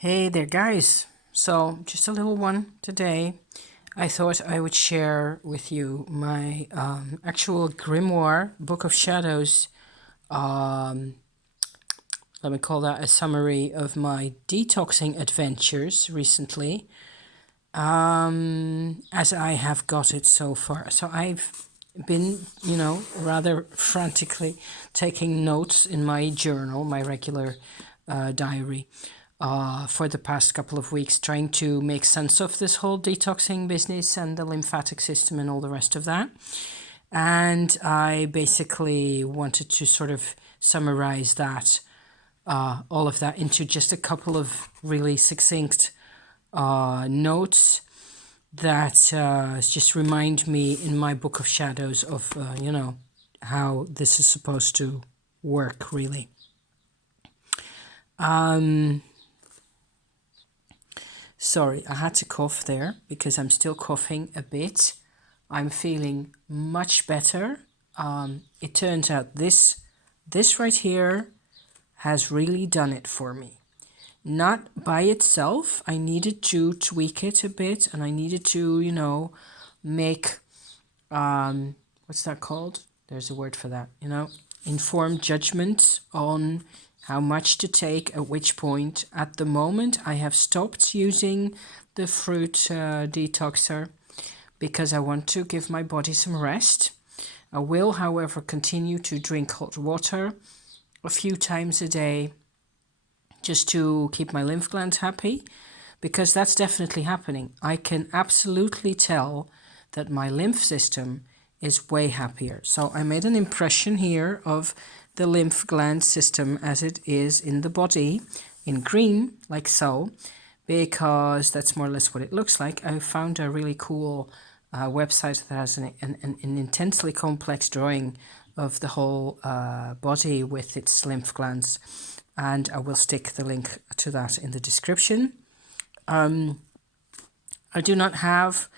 Hey there, guys. So, just a little one today. I thought I would share with you my actual Grimoire Book of Shadows. Um, Let me call that a summary of my detoxing adventures recently, as I have got it so far. So, I've been, rather frantically taking notes in my journal, my regular diary, for the past couple of weeks, trying to make sense of this whole detoxing business and the lymphatic system and all the rest of that. And I basically wanted to sort of summarize that, all of that, into just a couple of really succinct notes that just remind me in my book of shadows of, how this is supposed to work, really. Sorry, I had to cough there because I'm still coughing a bit. I'm feeling much better. It turns out this right here has really done it for me. Not by itself. I needed to tweak it a bit, and I needed to, make what's that called? There's a word for that, informed judgment on how much to take at which point. At the moment, I have stopped using the fruit detoxer because I want to give my body some rest. I will, however, continue to drink hot water a few times a day just to keep my lymph glands happy, because that's definitely happening. I can absolutely tell that my lymph system is way happier. So I made an impression here of the lymph gland system as it is in the body in green, like so, because that's more or less what it looks like. I found a really cool website that has an intensely complex drawing of the whole body with its lymph glands, and I will stick the link to that in the description. I do not have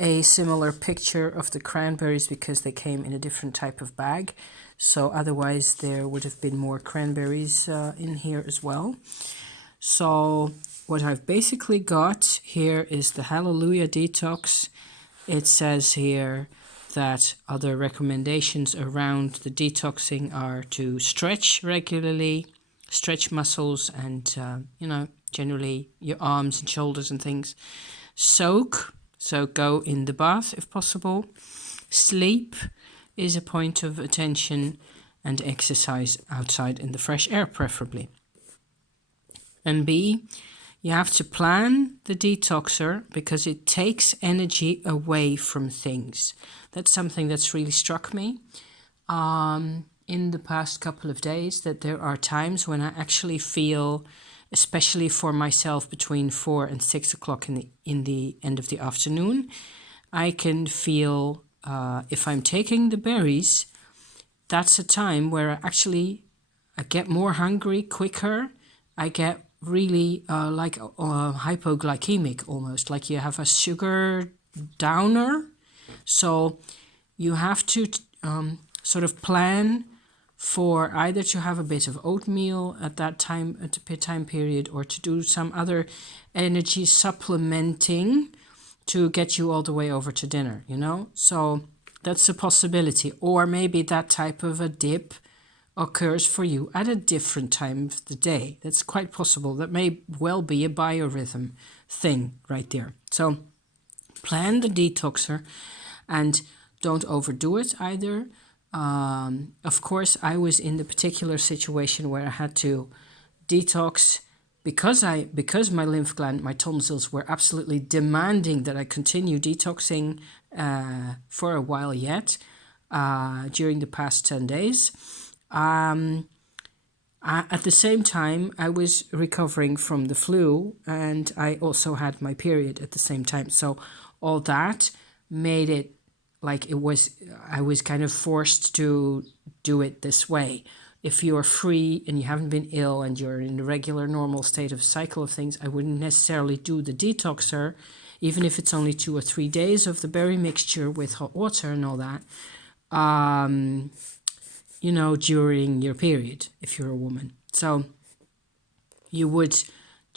a similar picture of the cranberries because they came in a different type of bag. So otherwise there would have been more cranberries in here as well. So what I've basically got here is the Hallelujah Detox. It says here that other recommendations around the detoxing are to stretch regularly, stretch muscles and, generally your arms and shoulders and things. Soak, so go in the bath if possible. Sleep is a point of attention, and exercise outside in the fresh air preferably. And B, you have to plan the detoxer because it takes energy away from things. That's something that's really struck me in the past couple of days, that there are times when I actually feel, especially for myself, between 4 and 6 o'clock in the end of the afternoon, I can feel, if I'm taking the berries, that's a time where I get more hungry quicker. I get really hypoglycemic, almost like you have a sugar downer. So you have to sort of plan for either to have a bit of oatmeal at that time, at a time period, or to do some other energy supplementing to get you all the way over to dinner, So that's a possibility. Or maybe that type of a dip occurs for you at a different time of the day. That's quite possible. That may well be a biorhythm thing right there. So plan the detoxer and don't overdo it either. Of course, I was in the particular situation where I had to detox because my lymph gland, my tonsils were absolutely demanding that I continue detoxing for a while yet during the past 10 days. At the same time, I was recovering from the flu, and I also had my period at the same time. So all that made it like I was kind of forced to do it this way. If you're free and you haven't been ill and you're in the regular normal state of cycle of things, I wouldn't necessarily do the detoxer, even if it's only 2 or 3 days of the berry mixture with hot water and all that, during your period, if you're a woman. So you would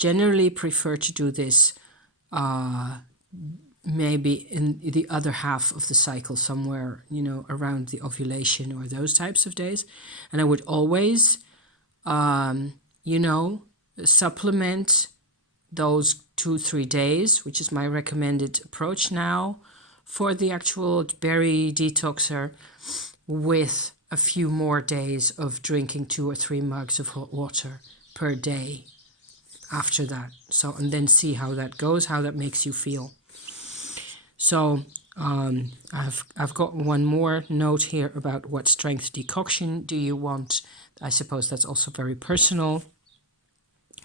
generally prefer to do this maybe in the other half of the cycle, somewhere, around the ovulation or those types of days. And I would always, supplement those 2-3 days, which is my recommended approach now for the actual berry detoxer, with a few more days of drinking 2 or 3 mugs of hot water per day after that. So, and then see how that goes, how that makes you feel. So I've got one more note here about what strength decoction do you want. I suppose that's also very personal.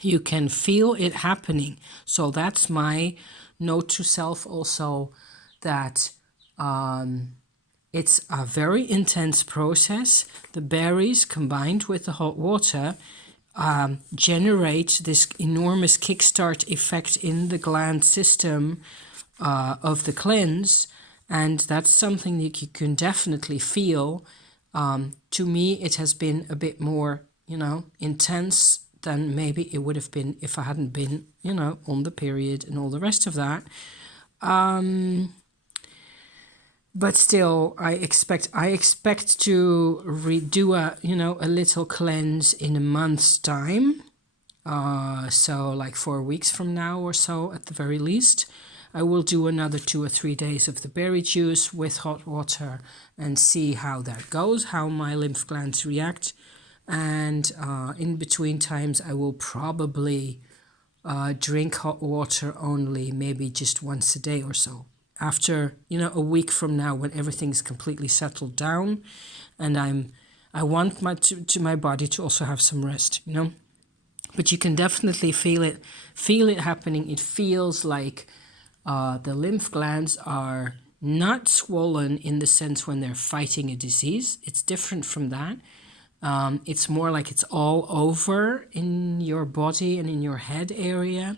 You can feel it happening. So that's my note to self also, that it's a very intense process. The berries combined with the hot water generate this enormous kickstart effect in the gland system of the cleanse, and that's something that you can definitely feel. To me, it has been a bit more, intense than maybe it would have been if I hadn't been, on the period and all the rest of that. But still, I expect to redo a little cleanse in a month's time. So like 4 weeks from now or so at the very least. I will do another 2 or 3 days of the berry juice with hot water and see how that goes, how my lymph glands react. And in between times, I will probably drink hot water only, maybe just once a day or so. After, a week from now, when everything's completely settled down, and I want my body to also have some rest, But you can definitely feel it happening. It feels like the lymph glands are not swollen in the sense when they're fighting a disease. It's different from that. It's more like it's all over in your body and in your head area.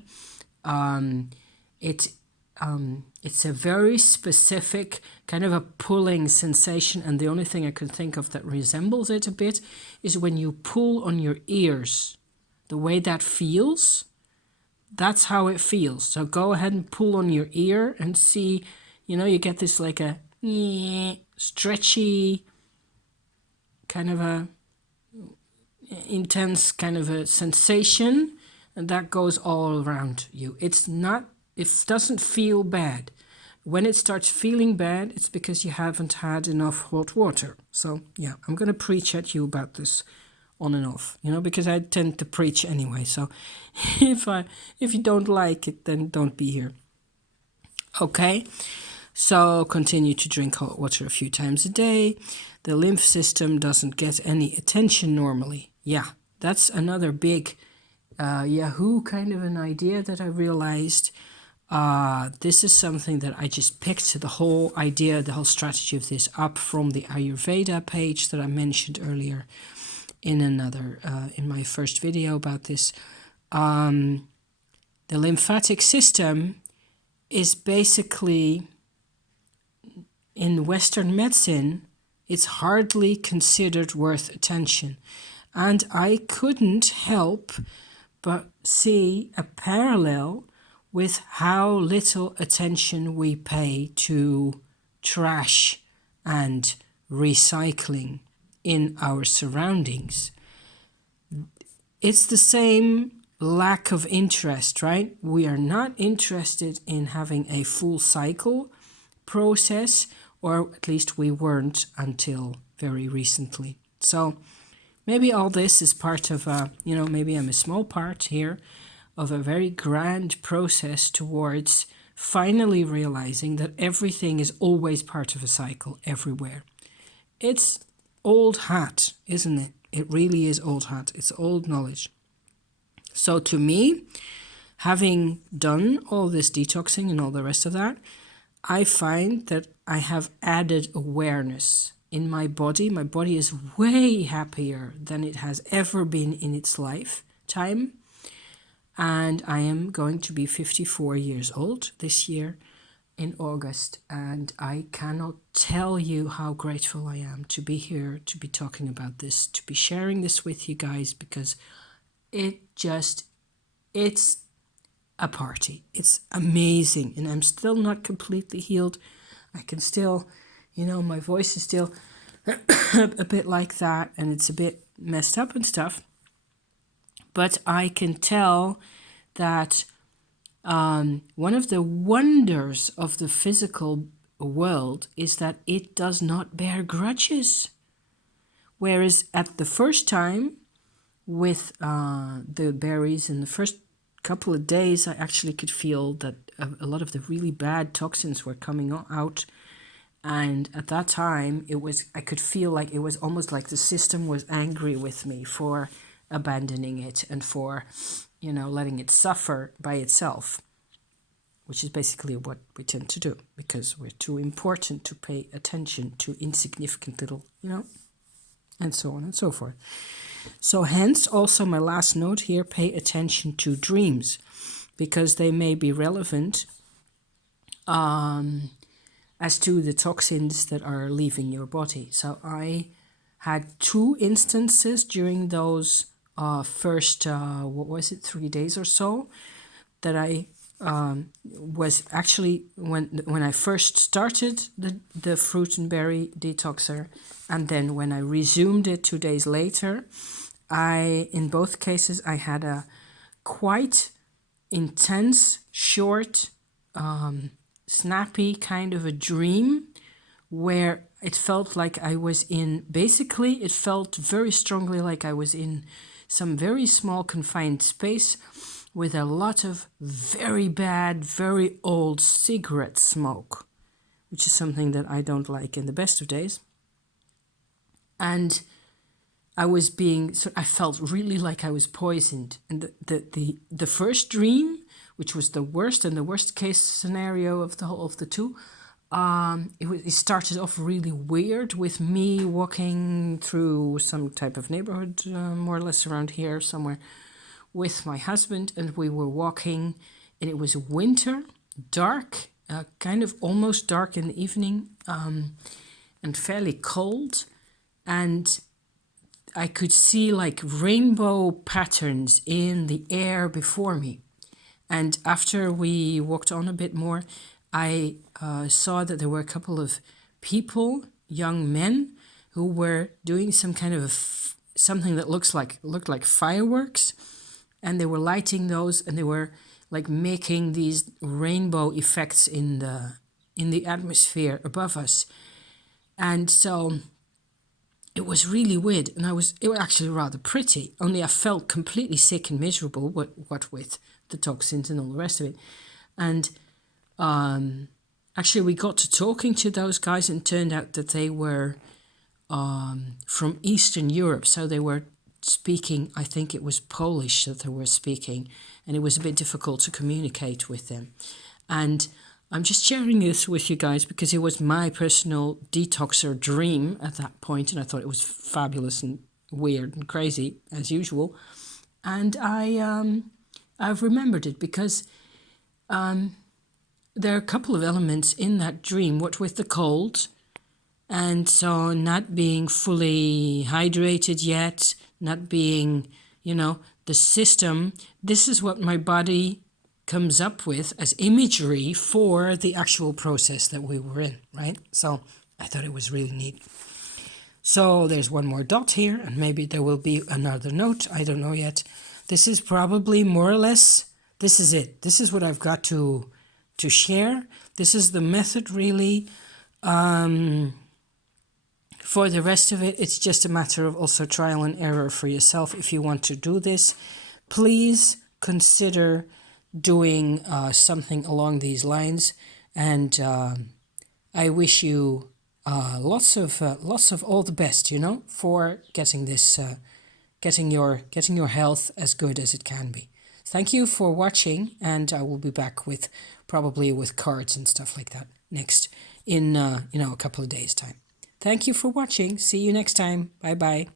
It's a very specific kind of a pulling sensation, and the only thing I can think of that resembles it a bit is when you pull on your ears. The way that feels, that's how it feels. So go ahead and pull on your ear and see, you get this like a stretchy, kind of a intense kind of a sensation, and that goes all around you. It doesn't feel bad. When it starts feeling bad, it's because you haven't had enough hot water. So yeah, I'm going to preach at you about this on and off, because I tend to preach anyway. So if you don't like it, then don't be here. Okay, so continue to drink hot water a few times a day. The lymph system doesn't get any attention normally. Yeah, that's another big Yahoo kind of an idea that I realized. This is something that I just picked the whole idea, the whole strategy of this up from the Ayurveda page that I mentioned earlier in my first video about this. The lymphatic system is basically, in Western medicine, it's hardly considered worth attention. And I couldn't help but see a parallel with how little attention we pay to trash and recycling in our surroundings. It's the same lack of interest, right? We are not interested in having a full cycle process, or at least we weren't until very recently. So maybe all this is part of maybe I'm a small part here of a very grand process towards finally realizing that everything is always part of a cycle everywhere. It's old hat, isn't it? It really is old hat. It's old knowledge. So to me, having done all this detoxing and all the rest of that, I find that I have added awareness in my body. My body is way happier than it has ever been in its lifetime. And I am going to be 54 years old this year in August. And I cannot tell you how grateful I am to be here, to be talking about this, to be sharing this with you guys, because it's a party. It's amazing, and I'm still not completely healed. I can still, my voice is still a bit like that, and it's a bit messed up and stuff. But I can tell that one of the wonders of the physical world is that it does not bear grudges. Whereas at the first time with the berries in the first couple of days, I actually could feel that a lot of the really bad toxins were coming out. And at that time, I could feel like it was almost like the system was angry with me for abandoning it and for, letting it suffer by itself, which is basically what we tend to do because we're too important to pay attention to insignificant little, and so on and so forth. So hence also my last note here, pay attention to dreams because they may be relevant as to the toxins that are leaving your body. So I had 2 instances during those first, 3 days or so, that I was actually, when I first started the fruit and berry detoxer, and then when I resumed it 2 days later, in both cases, I had a quite intense, short, snappy kind of a dream where it felt like I was it felt very strongly like I was in some very small confined space with a lot of very bad, very old cigarette smoke, which is something that I don't like in the best of days. And I felt really like I was poisoned. And the first dream, which was the worst case scenario of the 2, it started off really weird with me walking through some type of neighborhood, more or less around here somewhere, with my husband, and we were walking, and it was winter, dark, kind of almost dark in the evening, and fairly cold, and I could see like rainbow patterns in the air before me. And after we walked on a bit more, I saw that there were a couple of people, young men, who were doing some kind of something that looked like fireworks, and they were lighting those, and they were like making these rainbow effects in the atmosphere above us. And so it was really weird, and it was actually rather pretty, only I felt completely sick and miserable, what with the toxins and all the rest of it. And actually we got to talking to those guys, and turned out that they were from Eastern Europe, so they were speaking, I think it was Polish that they were speaking, and it was a bit difficult to communicate with them. And I'm just sharing this with you guys because it was my personal detoxer dream at that point, and I thought it was fabulous and weird and crazy as usual. And I've remembered it because there are a couple of elements in that dream, what with the cold, and so not being fully hydrated yet, not being, the system. This is what my body comes up with as imagery for the actual process that we were in, right? So I thought it was really neat. So there's one more dot here, and maybe there will be another note. I don't know yet. This is probably more or less, this is it. This is what I've got to share. This is the method, really. For the rest of it, it's just a matter of also trial and error for yourself. If you want to do this, please consider doing something along these lines, and I wish you lots of all the best, for getting this, getting your health as good as it can be. Thank you for watching, and I will be back with probably with cards and stuff like that next in a couple of days' time. Thank you for watching. See you next time. Bye bye.